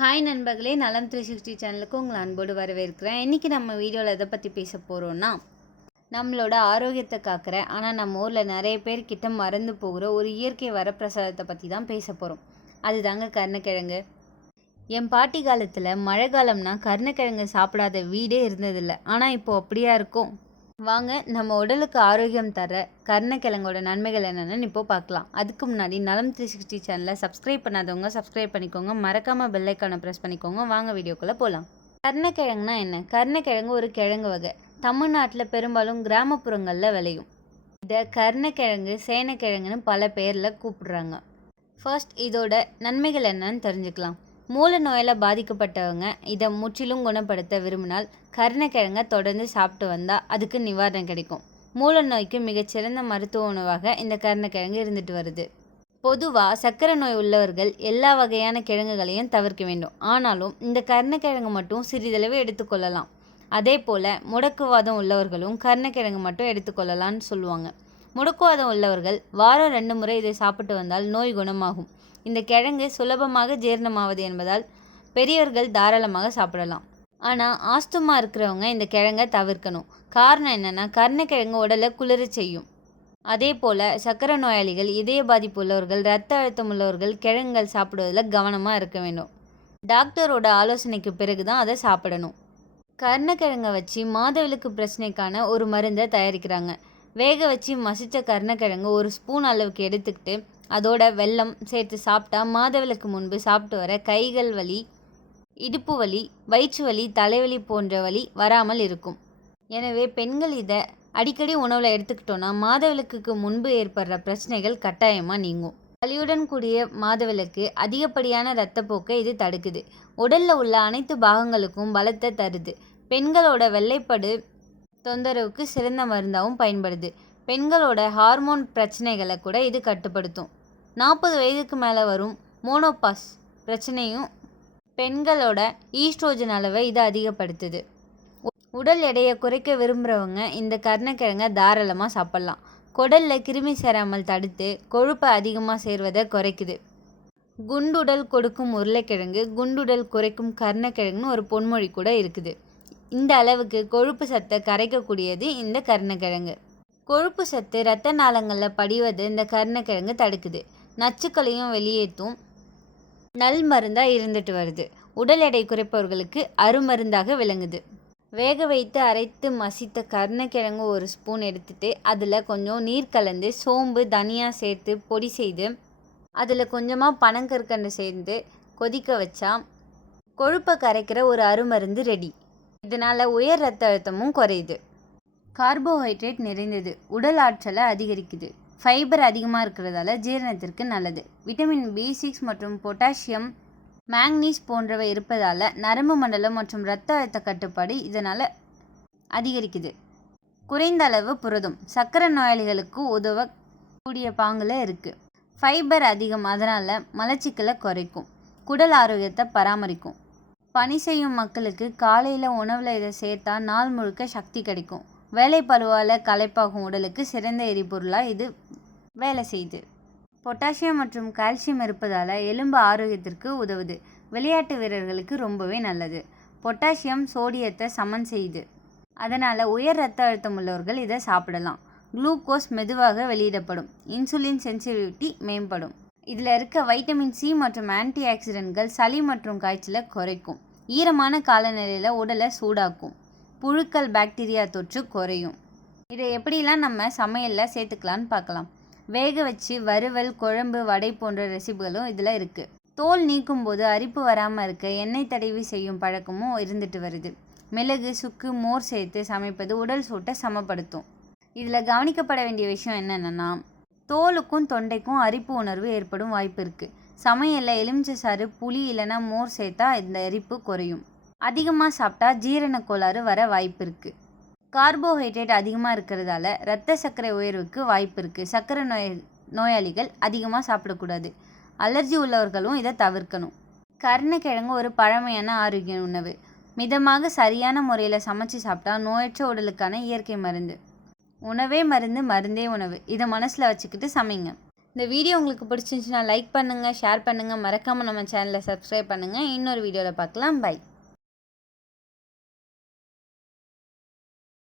Hi நண்பர்களே, நலம் 360 சேனலுக்கு உங்களை அன்போடு வரவேற்கிறேன். இன்றைக்கி நம்ம வீடியோவில் எதை பற்றி பேச போகிறோன்னா, நம்மளோட ஆரோக்கியத்தை காக்கிற ஆனால் நம்ம ஊரில் நிறைய பேர்கிட்ட மறந்து போகிற ஒரு இயற்கை வரப்பிரசாதத்தை பற்றி தான் பேச போகிறோம். அதுதாங்க கருணக்கிழங்கு. என் பாட்டி காலத்தில் மழை காலம்னா கருணக்கிழங்கு சாப்பிடாத வீடே இருந்ததில்லை. ஆனால் இப்போது அப்படியா இருக்கும்? வாங்க நம்ம உடலுக்கு ஆரோக்கியம் தர கருணக்கிழங்கோட நன்மைகள் என்னென்னு இப்போ பார்க்கலாம். அதுக்கு முன்னாடி நலம் 360 சேனலை சப்ஸ்கிரைப் பண்ணாதவங்க சப்ஸ்கிரைப் பண்ணிக்கோங்க, மறக்காமல் பெல்லைக்கானை ப்ரெஸ் பண்ணிக்கோங்க. வாங்க வீடியோக்குள்ளே போகலாம். கருணக்கிழங்குனா என்ன? கருணக்கிழங்கு ஒரு கிழங்கு வகை. தமிழ்நாட்டில் பெரும்பாலும் கிராமப்புறங்களில் விளையும். இதை கருணக்கிழங்கு, சேனைக்கிழங்குன்னு பல பேரில் கூப்பிடுறாங்க. ஃபர்ஸ்ட் இதோட நன்மைகள் என்னன்னு தெரிஞ்சுக்கலாம். மூல நோயால் பாதிக்கப்பட்டவங்க இதை முற்றிலும் குணப்படுத்த விரும்பினால் கருணக்கிழங்கை தொடர்ந்து சாப்பிட்டு வந்தால் அதுக்கு நிவாரணம் கிடைக்கும். மூல நோய்க்கு மிகச்சிறந்த மருத்துவ உணவாக இந்த கருணக்கிழங்கு இருந்துட்டு வருது. பொதுவாக சர்க்கரை நோய் உள்ளவர்கள் எல்லா வகையான கிழங்குகளையும் தவிர்க்க வேண்டும். ஆனாலும் இந்த கருணக்கிழங்கு மட்டும் சிறிதளவு எடுத்துக்கொள்ளலாம். அதே போல் முடக்குவாதம் உள்ளவர்களும் கருணக்கிழங்கு மட்டும் எடுத்துக்கொள்ளலான்னு சொல்லுவாங்க. முடக்குவாதம் உள்ளவர்கள் வாரம் 2 முறை இதை சாப்பிட்டு வந்தால் நோய் குணமாகும். இந்த கிழங்கு சுலபமாக ஜீரணமாவது என்பதால் பெரியவர்கள் தாராளமாக சாப்பிடலாம். ஆனால் ஆஸ்துமா இருக்கிறவங்க இந்த கிழங்கை தவிர்க்கணும். காரணம் என்னென்னா, கருணக்கிழங்கு உடலை குளிர செய்யும். அதே போல் சர்க்கரை நோயாளிகள், இதய பாதிப்பு உள்ளவர்கள், இரத்த அழுத்தம் உள்ளவர்கள் கிழங்குகள் சாப்பிடுவதில் கவனமாக இருக்க வேண்டும். டாக்டரோட ஆலோசனைக்கு பிறகு தான் அதை சாப்பிடணும். கருணக்கிழங்கை வச்சு மாதவிலக்கு பிரச்சனைக்கான ஒரு மருந்தை தயாரிக்கிறாங்க. வேக வச்சு மசித்த கருணக்கிழங்கு 1 ஸ்பூன் அளவுக்கு எடுத்துக்கிட்டு அதோட வெல்லம் சேர்த்து சாப்பிட்டா மாதவிலக்கு முன்பு சாப்பிட்டு வர கைகள் வலி, இடுப்பு வலி, வயிற்று வலி, தலைவலி போன்ற வலி வராமல் இருக்கும். எனவே பெண்கள் இதை அடிக்கடி உணவில் எடுத்துக்கிட்டோன்னா மாதவிலக்குக்கு முன்பு ஏற்படுற பிரச்சனைகள் கட்டாயமாக நீங்கும். வலியுடன் கூடிய மாதவிலக்கு, அதிகப்படியான இரத்தப்போக்கை இது தடுக்குது. உடலில் உள்ள அனைத்து பாகங்களுக்கும் பலத்தை தருது. பெண்களோட வெள்ளைப்படு தொந்தரவுக்கு சிறந்த மருந்தாகவும் பயன்படுது. பெண்களோட ஹார்மோன் பிரச்சனைகளை கூட இது கட்டுப்படுத்தும். 40 வயதுக்கு மேலே வரும் மோனோபாஸ் பிரச்சனையும் பெண்களோட ஈஸ்ட்ரோஜன் அளவை இது அதிகப்படுத்துது. உடல் எடையை குறைக்க விரும்புகிறவங்க இந்த கருணக்கிழங்கை தாராளமாக சாப்பிட்லாம். குடலில் கிருமி சேராமல் தடுத்து கொழுப்பை அதிகமாக சேர்வதை குறைக்குது. குண்டுடல் கொடுக்கும் உருளைக்கிழங்கு, குண்டுடல் குறைக்கும் கருணக்கிழங்குன்னு ஒரு பொன்மொழி கூட இருக்குது. இந்த அளவுக்கு கொழுப்பு சத்தை கரைக்கக்கூடியது இந்த கருணக்கிழங்கு. கொழுப்பு சத்து இரத்த நாளங்களில் படிவது இந்த கருணக்கிழங்கு தடுக்குது. நச்சுக்களையும் வெளியேற்றும் நல் மருந்தாக இருந்துட்டு வருது. உடல் எடை குறைப்பவர்களுக்கு அருமருந்தாக விளங்குது. வேக வைத்து அரைத்து மசித்த கருணக்கிழங்கு 1 ஸ்பூன் எடுத்துட்டு அதில் கொஞ்சம் நீர் கலந்து சோம்பு, தனியா சேர்த்து பொடி செய்து அதில் கொஞ்சமாக பனங்கற்கண்டு சேர்ந்து கொதிக்க வச்சா கொழுப்பை கரைக்கிற ஒரு அருமருந்து ரெடி. இதனால் உயர் இரத்த அழுத்தமும் குறையுது. கார்போஹைட்ரேட் நிறைந்தது, உடல் ஆற்றலை அதிகரிக்குது. ஃபைபர் அதிகமாக இருக்கிறதால ஜீரணத்திற்கு நல்லது. விட்டமின் B6 மற்றும் பொட்டாசியம், மேங்னீஸ் போன்றவை இருப்பதால் நரம்பு மண்டலம் மற்றும் இரத்த அழுத்த கட்டுப்பாடு இதனால் அதிகரிக்குது. குறைந்த அளவு புரதம், சர்க்கரை நோயாளிகளுக்கு உதவக்கூடிய பாங்கில் இருக்குது. ஃபைபர் அதிகம், அதனால் மலச்சிக்கலை குறைக்கும். குடல் ஆரோக்கியத்தை பராமரிக்கும். பணி செய்யும் மக்களுக்கு காலையில் உணவில் இதை சேர்த்தா நாள் முழுக்க சக்தி கிடைக்கும். வேலை பருவால் களைப்பாகும் உடலுக்கு சிறந்த எரிபொருளாக இது வேலை செய்யுது. பொட்டாசியம் மற்றும் கால்சியம் இருப்பதால் எலும்பு ஆரோக்கியத்திற்கு உதவுது. விளையாட்டு வீரர்களுக்கு ரொம்பவே நல்லது. பொட்டாசியம் சோடியத்தை சமன் செய்யுது. அதனால் உயர் இரத்த அழுத்தம் உள்ளவர்கள் இதை சாப்பிடலாம். குளுக்கோஸ் மெதுவாக வெளியிடப்படும். இன்சுலின் சென்சிட்டிவிட்டி மேம்படும். இதில் இருக்க வைட்டமின் C மற்றும் ஆன்டி ஆக்சிடென்ட்கள் சளி மற்றும் காய்ச்சலை குறைக்கும். ஈரமான காலநிலையில் உடலை சூடாக்கும். புழுக்கள், பாக்டீரியா தொற்று குறையும். இதை எப்படிலாம் நம்ம சமையலில் சேர்த்துக்கலான்னு பார்க்கலாம். வேக வச்சு வறுவல், குழம்பு, வடை போன்ற ரெசிபிகளும் இதில் இருக்குது. தோல் நீக்கும் போது அரிப்பு வராமல் இருக்க எண்ணெய் தடவி செய்யும் பழக்கமும் இருந்துட்டு வருது. மிளகு, சுக்கு, மோர் சேர்த்து சமைப்பது உடல் சூட்டை சமப்படுத்தும். இதில் கவனிக்கப்பட வேண்டிய விஷயம் என்னென்னா, தோலுக்கும் தொண்டைக்கும் அரிப்பு உணர்வு ஏற்படும் வாய்ப்பு இருக்குது. சமையலில் எலுமிச்சை சாறு, புளி இல்லைன்னா மோர் சேர்த்தா இந்த அரிப்பு குறையும். அதிகமாக சாப்பிட்டா ஜீரண கோளாறு வர வாய்ப்பு இருக்குது. கார்போஹைட்ரேட் அதிகமாக இருக்கிறதால இரத்த சர்க்கரை உயர்வுக்கு வாய்ப்பு இருக்குது. சர்க்கரை நோயாளிகள் அதிகமாக சாப்பிடக்கூடாது. அலர்ஜி உள்ளவர்களும் இதை தவிர்க்கணும். கருணக்கிழங்கு ஒரு பழமையான ஆரோக்கிய உணவு. மிதமாக சரியான முறையில் சமைச்சு சாப்பிட்டா நோயற்ற உடலுக்கான இயற்கை மருந்து. உணவே மருந்து, மருந்தே உணவு. இதை மனசில் வச்சுக்கிட்டு சமைங்க. இந்த வீடியோ உங்களுக்கு பிடிச்சிருந்துச்சுன்னா லைக் பண்ணுங்கள், ஷேர் பண்ணுங்கள், மறக்காமல் நம்ம சேனலை சப்ஸ்கிரைப் பண்ணுங்கள். இன்னொரு வீடியோவில் பார்க்கலாம். பை.